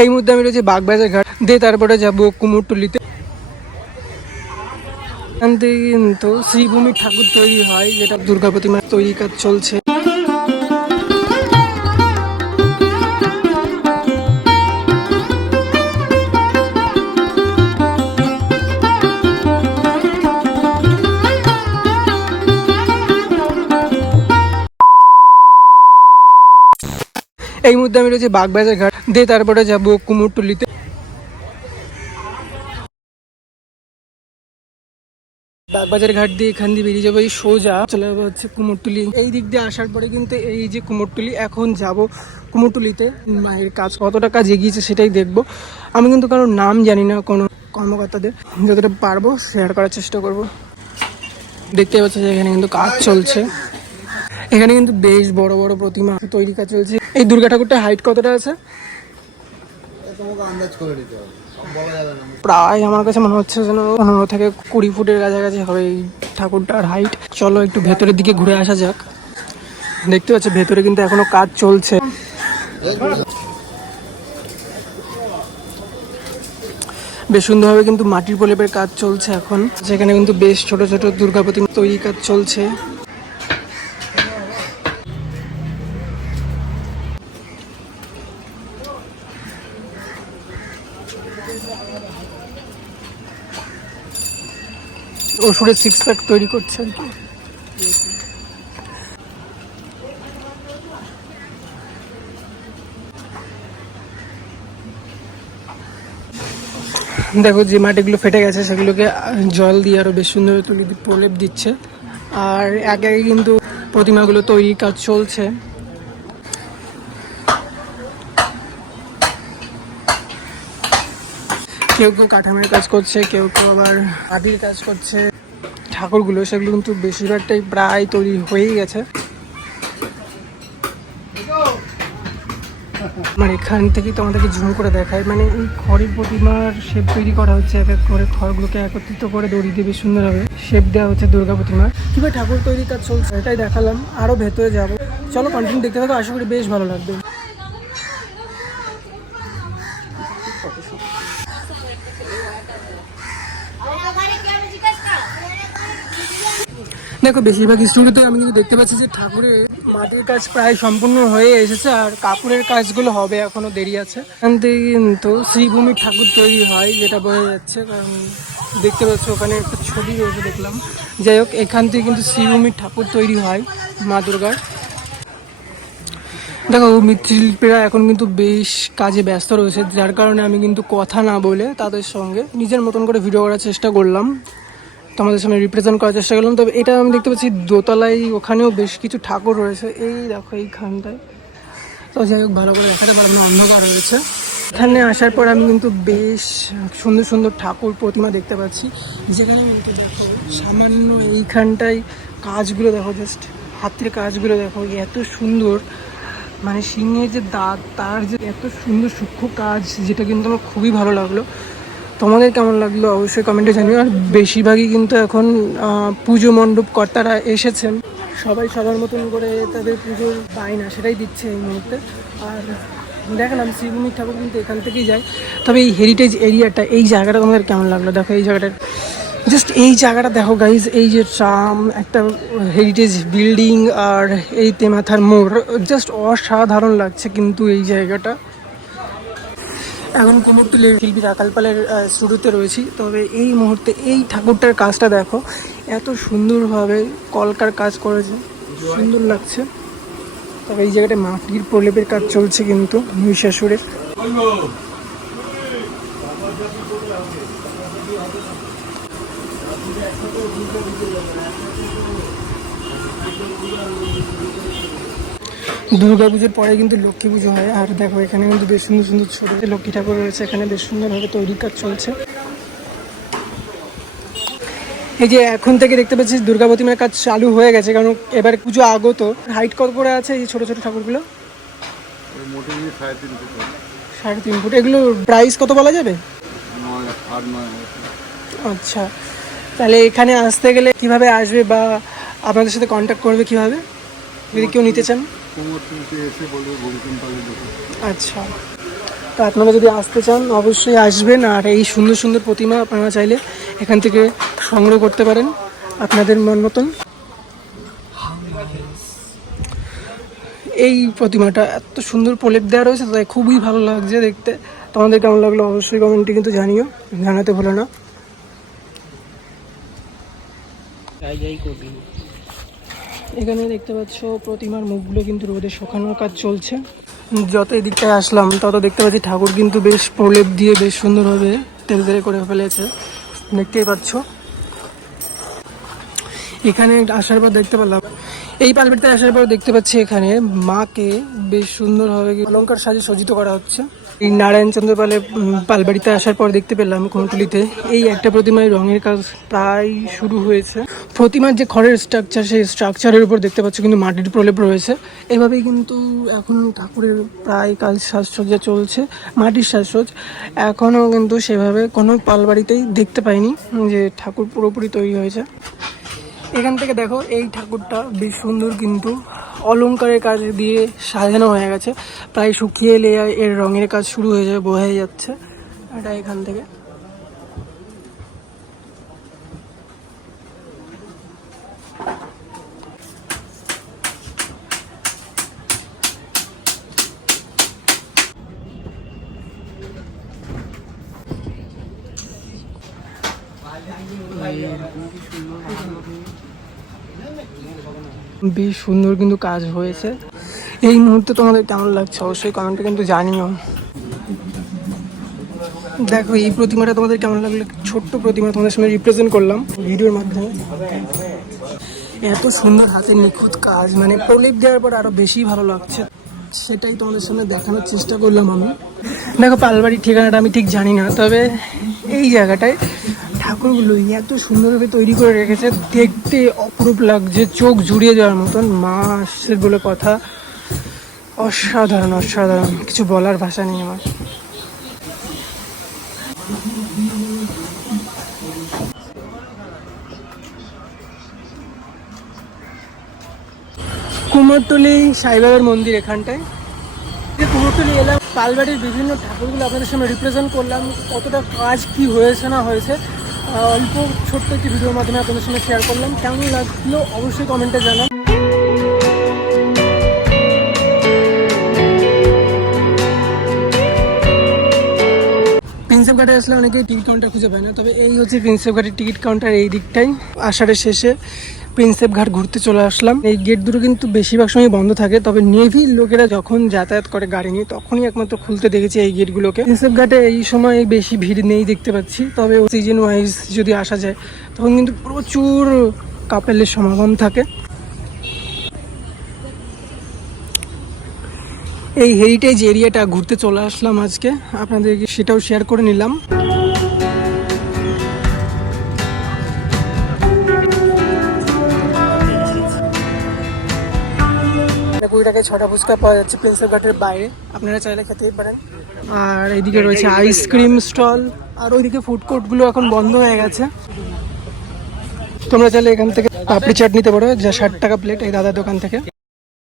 এই মুহূর্তে আমি রয়েছি বাগবাজার ঘাট দিয়ে, তারপরে যাবো কুমোরটুলিতে। এখান থেকে কিন্তু শ্রীভূমির ঠাকুর তৈরি হয়, যেটা দুর্গা প্রতিমার তৈরি কাজ চলছে। এই মুহূর্তে আমি রয়েছি বাগবাজার ঘাট দিয়ে, তারপরে যাবো কুমোরটুলিতে। বাগবাজার ঘাট দিয়ে এখান দিয়ে বেরিয়ে যাবো, এই সোজা চলে যাবো হচ্ছে কুমোরটুলি। এই দিক দিয়ে আসার পরে কিন্তু এই যে কুমোরটুলি, এখন যাব কুমোরটুলিতে। মায়ের কাজ কতটা কাজ এগিয়েছে সেটাই দেখবো। আমি কিন্তু কারোর নাম জানি না, কোনো কর্মকর্তাদের, যতটা পারবো শেয়ার করার চেষ্টা করব। দেখতে পাচ্ছি যে এখানে কিন্তু কাজ চলছে। এখানে কিন্তু বেশ বড় বড় প্রতিমা তৈরি কাজ চলছে। এই দুর্গা ঠাকুরটা হাইট কতটা আছে? প্রায় আমার কাছে মনে হচ্ছে যেন 15 থেকে 20 ফুটের কাছাকাছি হবে এই ঠাকুরটার হাইট। চলো একটু ভেতরের দিকে ঘুরে আসা যাক। দেখতে পাচ্ছি ভেতরে কিন্তু এখনো কাজ চলছে। বেশ সুন্দরভাবে কিন্তু মাটির প্রলেপের কাজ চলছে এখন। যেখানে কিন্তু বেশ ছোট ছোট দুর্গা প্রতিমা তৈরি কাজ চলছে। অসুরের 6 প্যাক তৈরি করছে আর কি। দেখো যে মাটিগুলো ফেটে গেছে সেগুলোকে জল দিয়ে আরো বেশ সুন্দর তুলি প্রলেপ দিচ্ছে। আর একে একে কিন্তু প্রতিমাগুলো তৈরির কাজ চলছে। কেউ কেউ কাঠামের কাজ করছে, কেউ কেউ আবার আবির কাজ করছে। ঠাকুরগুলো সেগুলো কিন্তু বেশিরভাগটাই প্রায় তৈরি হয়েই গেছে। আমার এখান থেকেই তোমাদেরকে জুম করে দেখায়, মানে এই খড়ের প্রতিমার শেপ তৈরি করা হচ্ছে। এক এক করে খড়গুলোকে একত্রিত করে দড়ি দিয়ে বেশ সুন্দরভাবে শেপ দেওয়া হচ্ছে দুর্গা প্রতিমার। কীভাবে ঠাকুর তৈরির কাজ চলছে এটাই দেখালাম। আরও ভেতরে যাবো, চলো কন্টিনিউ দেখতে থাকো, আশা করি বেশ ভালো লাগবে। দেখো বেশিরভাগ স্টুডিওতে আমি কিন্তু দেখতে পাচ্ছি যে ঠাকুরের মাটির কাজ প্রায় সম্পূর্ণ হয়ে এসেছে, আর কাপড়ের কাজগুলো হবে, এখনো দেরি আছে। এখান থেকে কিন্তু শ্রীভূমির ঠাকুর তৈরি হয়, যেটা বোঝা যাচ্ছে, কারণ দেখতে পাচ্ছ ওখানে একটা ছবি রয়েছে দেখলাম। যাই হোক, এখান থেকে কিন্তু শ্রীভূমির ঠাকুর তৈরি হয় মা দুর্গার। দেখো মৃৎশিল্পীরা এখন কিন্তু বেশ কাজে ব্যস্ত রয়েছে, যার কারণে আমি কিন্তু কথা না বলে তাদের সঙ্গে নিজের মতন করে ভিডিও করার চেষ্টা করলাম, তোমাদের সামনে রিপ্রেজেন্ট করার চেষ্টা করলাম। তবে এটা আমি দেখতে পাচ্ছি দোতলায়, ওখানেও বেশ কিছু ঠাকুর রয়েছে। এই দেখো এইখানটায়, তো যাই হোক ভালো করে দেখাতে পারলাম না, অন্ধকার রয়েছে। এখানে আসার পর আমি কিন্তু বেশ সুন্দর সুন্দর ঠাকুর প্রতিমা দেখতে পাচ্ছি। যেখানে কিন্তু দেখো সামান্য এইখানটায় কাজগুলো দেখো, জাস্ট হাতের কাজগুলো দেখো, এত সুন্দর। মানে সিংহের যে দাঁত, তার যে এত সুন্দর সূক্ষ্ম কাজ, যেটা কিন্তু আমার খুবই ভালো লাগলো। তোমাদের কেমন লাগলো অবশ্যই কমেন্টে জানিও। আর বেশিরভাগই কিন্তু এখন পুজো মণ্ডপ কর্তারা এসেছেন, সবাই সবার মতন করে তাদের পুজোর বায়না সেটাই দিচ্ছে এই মুহূর্তে। আর দেখালাম শ্রীভূমির ঠাকুর কিন্তু এখান থেকেই যায়। তবে এই হেরিটেজ এরিয়াটা, এই জায়গাটা তোমাদের কেমন লাগলো? দেখো এই জায়গাটা, জাস্ট এই জায়গাটা দেখো গাইজ, এই যে ট্রাম, একটা হেরিটেজ বিল্ডিং, আর এই তেমাথার মোড়, জাস্ট অসাধারণ লাগছে কিন্তু এই জায়গাটা। এখন কুমোরটুলি শিল্পী রাখাল পালের স্টুডিওতে রয়েছি। তবে এই মুহূর্তে এই ঠাকুরটার কাজটা দেখো, এত সুন্দরভাবে কলকার কাজ করেছে, সুন্দর লাগছে। তবে এই জায়গাটা মাটির প্রলেপের কাজ চলছে কিন্তু মহিষাসুরের। দুর্গা পুজোর পরে কিন্তু লক্ষ্মী পুজো হয়। আর দেখো এখানে কিন্তু বেশ সুন্দর সুন্দর ছোট লক্ষ্মী ঠাকুর রয়েছে, এখানে বেশ সুন্দরভাবে তৈরির কাজ চলছে। এই যে এখন থেকে দেখতে পাচ্ছি দুর্গা প্রতিমার কাজ চালু হয়ে গেছে, কারণ এবার পুজো আগত। হাইট কত করে আছে এই ছোট ছোট ঠাকুরগুলো? 3.5 ফুট। এগুলো প্রাইস কত বলা যাবে? আচ্ছা, তাহলে এখানে আসতে গেলে কিভাবে আসবে, বা আপনাদের সাথে কন্ট্যাক্ট করবে কিভাবে যদি কেউ নিতে চান? আচ্ছা, তো আপনারা যদি আসতে চান অবশ্যই আসবেন। আর এই সুন্দর সুন্দর প্রতিমা আপনারা চাইলে এখান থেকে সংগ্রহ করতে পারেন আপনাদের মন মতন। এই প্রতিমাটা এত সুন্দর প্রলেপ দেওয়া রয়েছে, তাই খুবই ভালো লাগছে দেখতে। তোমাদের কেমন লাগলো অবশ্যই কমেন্টে কিন্তু জানিও, জানাতে ভুলো না। এখানে দেখতে পাচ্ছ প্রতিমার মুখগুলো কিন্তু রোদে শুকানোর কাজ চলছে। যত এদিকটায় আসলাম তত দেখতে পাচ্ছি ঠাকুর কিন্তু বেশ প্রলেপ দিয়ে বেশ সুন্দরভাবে তেল তেলে করে ফেলেছে, দেখতেই পাচ্ছ। এখানে আসার পর দেখতে পেলাম, এই পালবাড়িতে আসার পর দেখতে পাচ্ছি এখানে মাকে বেশ সুন্দরভাবে অলংকার সাজে সজ্জিত করা হচ্ছে। এই নারায়ণচন্দ্র পালবাড়িতে আসার পর দেখতে পেলাম কুমটুলিতে এই একটা প্রতিমায় রঙের কাজ প্রায় শুরু হয়েছে। প্রতিমার যে খড়ের স্ট্রাকচার, সেই স্ট্রাকচারের উপর দেখতে পাচ্ছ কিন্তু মাটির প্রলেপ রয়েছে। এভাবেই কিন্তু এখন ঠাকুরের প্রায় কাজ সাজসজ্জা চলছে, মাটির সাজসজ্জ। এখনও কিন্তু সেভাবে কোনো পালবাড়িতেই দেখতে পাইনি যে ঠাকুর পুরোপুরি তৈরি হয়েছে। এখান থেকে দেখো এই ঠাকুরটা বেশ সুন্দর কিন্তু অলংকারের কাজ দিয়ে সাজানো হয়ে গেছে, প্রায় শুকিয়ে এলে এর রঙের কাজ শুরু হয়ে যাবে, বোঝা যাচ্ছে এটা এখান থেকে। বেশ সুন্দর কিন্তু কাজ হয়েছে। এই মুহূর্তে তোমাদের কেমন লাগছে অবশ্যই কমেন্টে কিন্তু জানিও। দেখো এই প্রতিমাটা তোমাদের কেমন লাগলো, ছোট্ট প্রতিমা তোমাদের সামনে রিপ্রেজেন্ট করলাম ভিডিওর মাধ্যমে। এত সুন্দর হাতের নিখুঁত কাজ, মানে প্রলেপ দেওয়ার পর আরো বেশি ভালো লাগছে, সেটাই তোমাদের সামনে দেখানোর চেষ্টা করলাম আমি। দেখো পালবাড়ির ঠিকানাটা আমি ঠিক জানি না, তবে এই জায়গাটায় ঠাকুরগুলো এত সুন্দরভাবে তৈরি করে রেখেছে, দেখতে অপরূপ লাগছে, চোখ জুড়িয়ে যাওয়ার মতন। মা আসছে বলে কথা, অসাধারণ অসাধারণ, কিছু বলার ভাষা নেই আমার। কুমোরটুলি সাইবাবার মন্দির এখানটায়। কুমোরটুলি এলাম, পালবাড়ির বিভিন্ন ঠাকুরগুলো আপনাদের সামনে রিপ্রেজেন্ট করলাম, কতটা কাজ কি হয়েছে না হয়েছে অল্প ছোট্ট একটি ভিডিওর মাধ্যমে আপনাদের সঙ্গে শেয়ার করলাম। কেমন লাগলো অবশ্যই কমেন্টে জানান। প্রিন্সেপ ঘাটে আসলে অনেকে টিকিট কাউন্টার খুঁজে পায় না, তবে এই হচ্ছে প্রিন্সেপ ঘাটের টিকিট কাউন্টার। এই দিকটাই আষাঢ়ের শেষে প্রিন্সেপ ঘাট ঘুরতে চলে আসলাম। এই গেট দুটো কিন্তু বেশিরভাগ সময় বন্ধ থাকে, তবে নেভির লোকেরা যখন যাতায়াত করে গাড়ি নিয়ে তখনই একমাত্র খুলতে দেখেছি এই গেটগুলোকে। প্রিন্সেপ ঘাটে এই সময় বেশি ভিড় নেই দেখতে পাচ্ছি, তবে সিজন ওয়াইজ যদি আসা যায় তখন কিন্তু প্রচুর কাপেলের সমাগম থাকে। এই হেরিটেজ এরিয়াটা ঘুরতে চলে আসলাম আজকে, আপনাদেরকে সেটাও শেয়ার করে নিলাম। 20 টাকায় 6টা ফুচকা পাওয়া যাচ্ছে প্রিন্সেপ ঘাটের বাইরে, আপনারা চাইলে খেতেই পারেন। আর এইদিকে রয়েছে আইসক্রিম স্টল, আর ওইদিকে ফুড কোর্টগুলো এখন বন্ধ হয়ে গেছে। তোমরা চাইলে এখান থেকে পাপড়ি চাট নিতে পারো, যা 60 টাকা প্লেট এই দাদার দোকান থেকে।